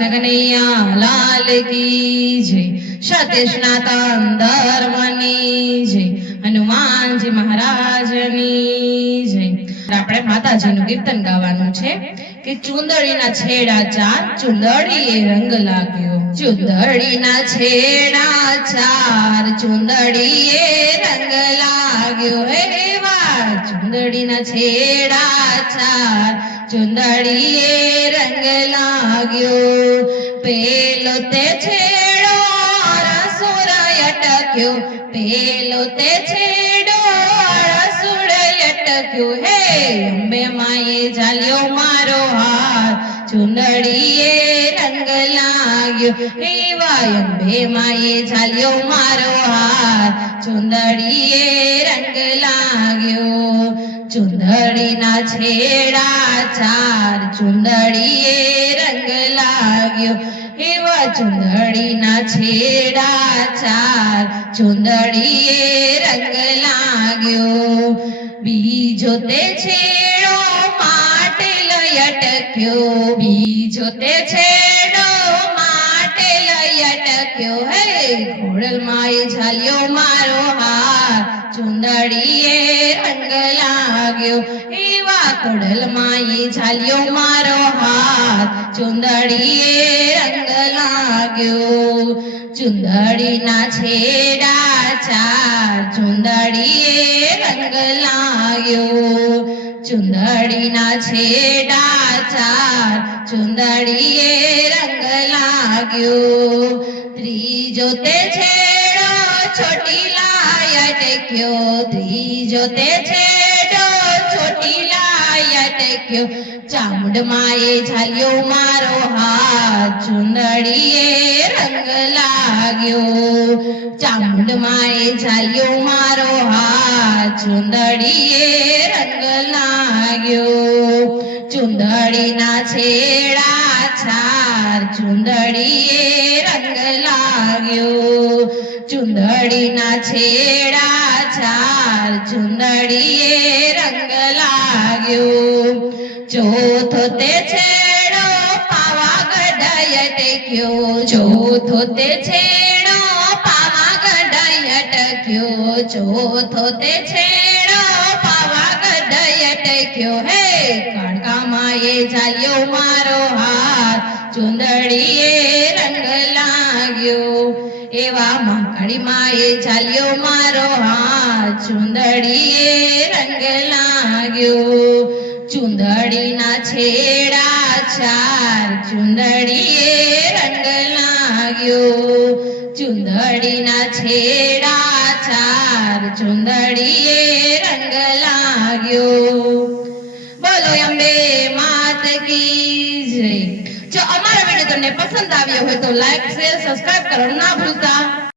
કૃષ્ણ કનૈયા લાલ કી જય સત્ય સનાતન જય હનુમાનજી મહારાજની જય આપણે માતાજીનું કીર્તન ગાવાનું છે કે ચુંદડીના છેડા ચાર, ચુંદડીએ રંગ લાગ્યો. ચુંદડીના છેડા ચાર, ચુંદડીએ રંગ લાગ્યો. હે ચુંદડીના છેડા ચાર, ચુંદડીએ રંગ લાગ્યો. પેલો તે છેડો રસુરાય અટક્યો. પેલો તે છેડો રસુરાય અટક્યો. હે, અંબે માએ ઝાલ્યો મારો હાથ. ચુંદડીએ રંગ લાગ્યો. હે, વાય, અંબે માએ ઝાલ્યો મારો હાર ચુંદડીએ ચુંદડીના છેડા ચાર ચુંદડીએ રંગ લાગ્યો એવા ચુંદડીના છેડા ચાર ચુંદડીએ રંગ લાગ્યો બીજો તે છેડો માટે લઈ અટક્યો બીજો તે છેડો માટે લઈ અટક્યો હે ખોડલમાં એ ઝાલ્યો મારો હાથ ચુંદડીએ રંગ લાગ્યો એવા કુડલ એ ઝાલ્યો મારો હાથ. ચુંદડીએ રંગ લાગ્યો. ચુંદડીના છેડા ચાર. ચુંદડીએ રંગ લાગ્યો. ચુંદડીના છેડા ચાર. ચુંદડીએ રંગ લાગ્યો. ત્રીજો તે છેડો છોટી લાય ટેક્યો, ત્રીજો તે છેડો છોટી લાય ટેક્યો. ચામુંડમાં એ ઝાલ્યો મારો હાથ, ચુંદડીએ રંગ લાગ્યો. ચામુંડમાં એ ઝાલ્યો મારો હાથ, ચુંદડીએ રંગ લાગ્યો. ચુંદડીના છેડા ચાર ચુંદડીએ રંગ લાગ્યો. ચુંદડીના છેડા ચાર ચુંદડીએ રંગ લાગ્યો. ચોથો તે છેડો પાવાગઢ ટેક્યો. ચોથો તે છેડો પાવાગઢ ટક્યો. ચોથો તે છેડો પાવાગઢ ટક્યો. હે કણકામાં એ ચાલ્યો મારો હાથ. ચુંદડીએ રંગ લાગ્યો. એવા મહાકાળીમાં એ ચાલ્યો મારો હાથ. ચુંદડીએ રંગ લાગ્યો. ચુંદડીના છેડા ચાર. ચુંદડીએ રંગ લાગ્યો. ચુંદડીના છેડા ચાર. ચુંદડીએ રંગ લાગ્યો. તમને પસંદ આવ્યો હોય તો લાઈક શેર સબસ્ક્રાઇબ કરવાનું ના ભૂલતા.